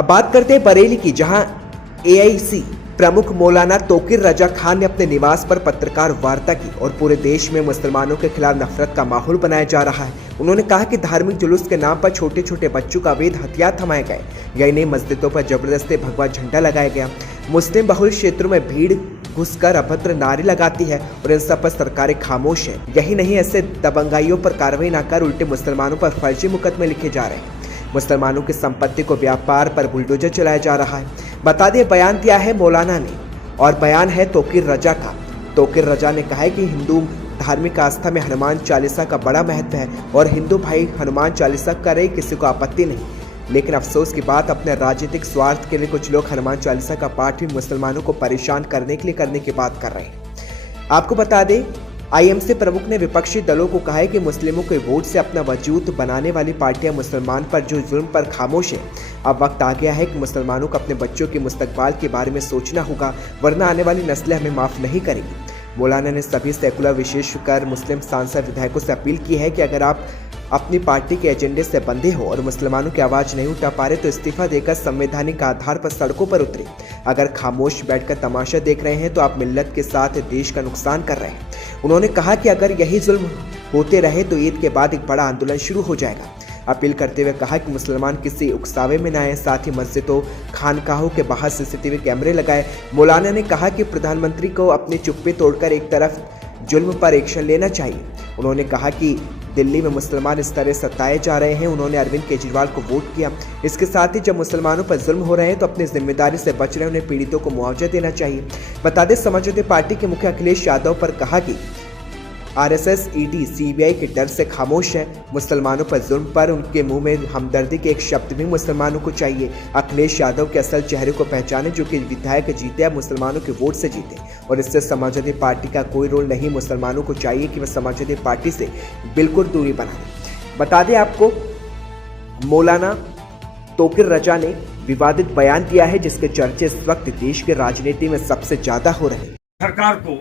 अब बात करते हैं बरेली की, जहां एआईसी प्रमुख मौलाना तोकीर रजा खान ने अपने निवास पर पत्रकार वार्ता की और पूरे देश में मुसलमानों के खिलाफ नफरत का माहौल बनाया जा रहा है। उन्होंने कहा कि धार्मिक जुलूस के नाम पर छोटे छोटे बच्चों का अवैध हथियार थमाए गए, यही नहीं मस्जिदों पर जबरदस्ती भगवा झंडा लगाया गया, मुस्लिम बहुल क्षेत्रों में भीड़ घुसकर अभद्र नारे लगाती है और इन सब पर सरकारें खामोश है। यही नहीं, ऐसे दबंगाइयों पर कार्रवाई न कर उल्टे मुसलमानों पर फर्जी मुकदमे लिखे जा रहे हैं। मुसलमानों की संपत्ति को व्यापार पर बुलडोजर चलाया जा रहा है। बता दें, बयान दिया है मौलाना ने और बयान है तोकीर रजा का। तोकीर रजा ने कहा है कि हिंदू धार्मिक आस्था में हनुमान चालीसा का बड़ा महत्व है और हिंदू भाई हनुमान चालीसा करे किसी को आपत्ति नहीं, लेकिन अफसोस की बात, अपने राजनीतिक स्वार्थ के लिए कुछ लोग हनुमान चालीसा का पाठ भी मुसलमानों को परेशान करने के लिए करने की बात कर रहे हैं। आपको बता दें, आईएमसी प्रमुख ने विपक्षी दलों को कहा है कि मुस्लिमों के वोट से अपना वजूद बनाने वाली पार्टियां मुसलमान पर जो जुल्म पर खामोश है। अब वक्त आ गया है कि मुसलमानों को अपने बच्चों के मुस्तकबाल के बारे में सोचना होगा, वरना आने वाली नस्लें हमें माफ़ नहीं करेंगी। मौलाना ने सभी सेकुलर विशेषकर मुस्लिम सांसद विधायकों से अपील की है कि अगर आप अपनी पार्टी के एजेंडे से बंधे हो और मुसलमानों की आवाज़ नहीं उठा पा रहे तो इस्तीफा देकर संवैधानिक आधार पर सड़कों पर उतरे। अगर खामोश बैठकर तमाशा देख रहे हैं तो आप मिल्लत के साथ देश का नुकसान कर रहे हैं। उन्होंने कहा कि अगर यही जुल्म होते रहे तो ईद के बाद एक बड़ा आंदोलन शुरू हो जाएगा। अपील करते हुए कहा कि मुसलमान किसी उकसावे में न आए, साथ ही मस्जिदों खानकाहों के बाहर सीसीटीवी कैमरे लगाए। मौलाना ने कहा कि प्रधानमंत्री को अपनी चुप्पी तोड़कर एक तरफ जुल्म पर एक्शन लेना चाहिए। उन्होंने कहा कि दिल्ली में मुसलमान इस तरह सताए जा रहे हैं, उन्होंने अरविंद केजरीवाल को वोट किया। इसके साथ ही जब मुसलमानों पर जुल्म हो रहे हैं तो अपनी जिम्मेदारी से बच रहे उन्हें पीड़ितों को मुआवजा देना चाहिए। बता दें, समाजवादी पार्टी के मुखिया अखिलेश यादव पर कहा कि आरएसएस, ईडी, सीबीआई के डर से खामोश है। मुसलमानों पर जुल्म पर उनके मुंह में हमदर्दी के एक शब्द भी मुसलमानों को चाहिए। अखिलेश यादव के असल चेहरे को पहचाने, जो कि विधायक जीते या मुसलमानों के वोट से जीते, और इससे समाजवादी पार्टी का कोई रोल नहीं। मुसलमानों को चाहिए कि वह समाजवादी पार्टी से बिल्कुल दूरी बना लें। बता दें आपको, मौलाना तोकीर रजा ने विवादित बयान दिया है जिसके चर्चे इस वक्त देश के राजनीति में सबसे ज्यादा हो रहे हैं। सरकार को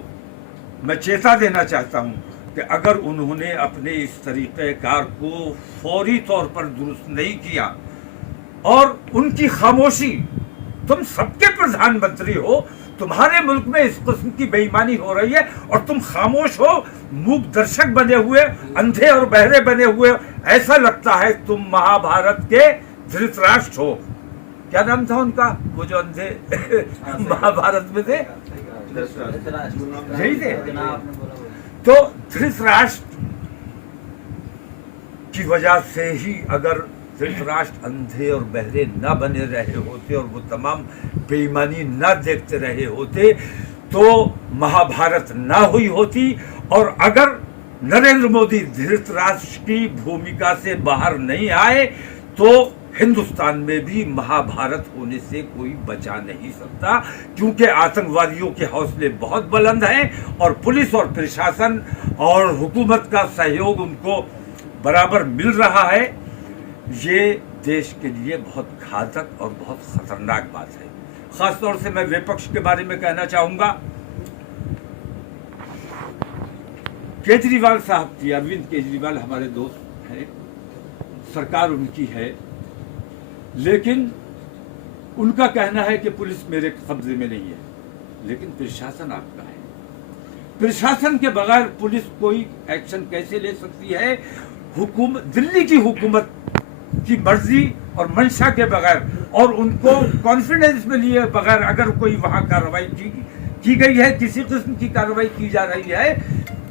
मैं चेता देना चाहता हूं कि अगर उन्होंने अपने इस तरीक़ेकार को फौरी तौर पर दुरुस्त नहीं किया और उनकी खामोशी, तुम सबके प्रधानमंत्री हो, तुम्हारे मुल्क में इस किस्म की बेईमानी हो रही है और तुम खामोश हो, मूक दर्शक बने हुए, अंधे और बहरे बने हुए। ऐसा लगता है तुम महाभारत के धृतराष्ट्र हो। क्या नाम था उनका, वो जो अंधे महाभारत में थे? यही थे। तो धृतराष्ट्र की वजह से ही अगर धृतराष्ट्र अंधे और बहरे न बने रहे होते और वो तमाम बेईमानी न देखते रहे होते तो महाभारत न हुई होती। और अगर नरेंद्र मोदी धृतराष्ट्र की भूमिका से बाहर नहीं आए तो हिंदुस्तान में भी महाभारत होने से कोई बचा नहीं सकता, क्योंकि आतंकवादियों के हौसले बहुत बुलंद हैं और पुलिस और प्रशासन और हुकूमत का सहयोग उनको बराबर मिल रहा है। ये देश के लिए बहुत घातक और बहुत खतरनाक बात है। खासतौर से मैं विपक्ष के बारे में कहना चाहूंगा। केजरीवाल साहब की, अरविंद केजरीवाल हमारे दोस्त हैं, सरकार उनकी है, लेकिन उनका कहना है कि पुलिस मेरे कब्जे में नहीं है, लेकिन प्रशासन आपका है। प्रशासन के बगैर पुलिस कोई एक्शन कैसे ले सकती है? दिल्ली की हुकूमत की मर्जी और मंशा के बगैर और उनको कॉन्फिडेंस में लिए बगैर अगर कोई वहां कार्रवाई की गई है, किसी किस्म की कार्रवाई की जा रही है,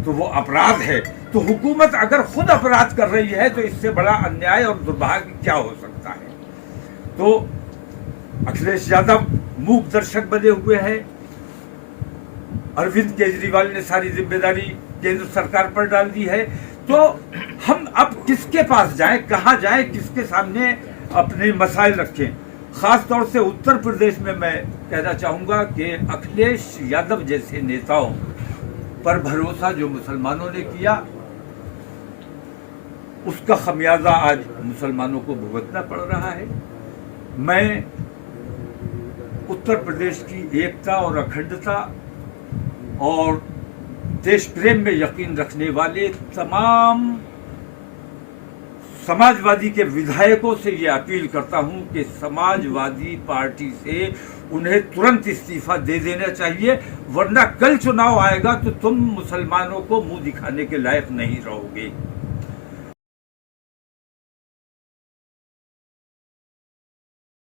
तो वो अपराध है। तो हुकूमत अगर खुद अपराध कर रही है तो इससे बड़ा अन्याय और दुर्भाग्य क्या हो सकता है? तो अखिलेश यादव मूक दर्शक बने हुए हैं। अरविंद केजरीवाल ने सारी जिम्मेदारी केंद्र सरकार पर डाल दी है। तो हम अब किसके पास जाएं, कहां जाएं, किसके सामने अपने मसाइल रखें? खास तौर से उत्तर प्रदेश में मैं कहना चाहूंगा कि अखिलेश यादव जैसे नेताओं पर भरोसा जो मुसलमानों ने किया, उसका खमियाजा आज मुसलमानों को भुगतना पड़ रहा है। मैं उत्तर प्रदेश की एकता और अखंडता और देश प्रेम में यकीन रखने वाले तमाम समाजवादी के विधायकों से ये अपील करता हूं कि समाजवादी पार्टी से उन्हें तुरंत इस्तीफा दे देना चाहिए, वरना कल चुनाव आएगा तो तुम मुसलमानों को मुंह दिखाने के लायक नहीं रहोगे।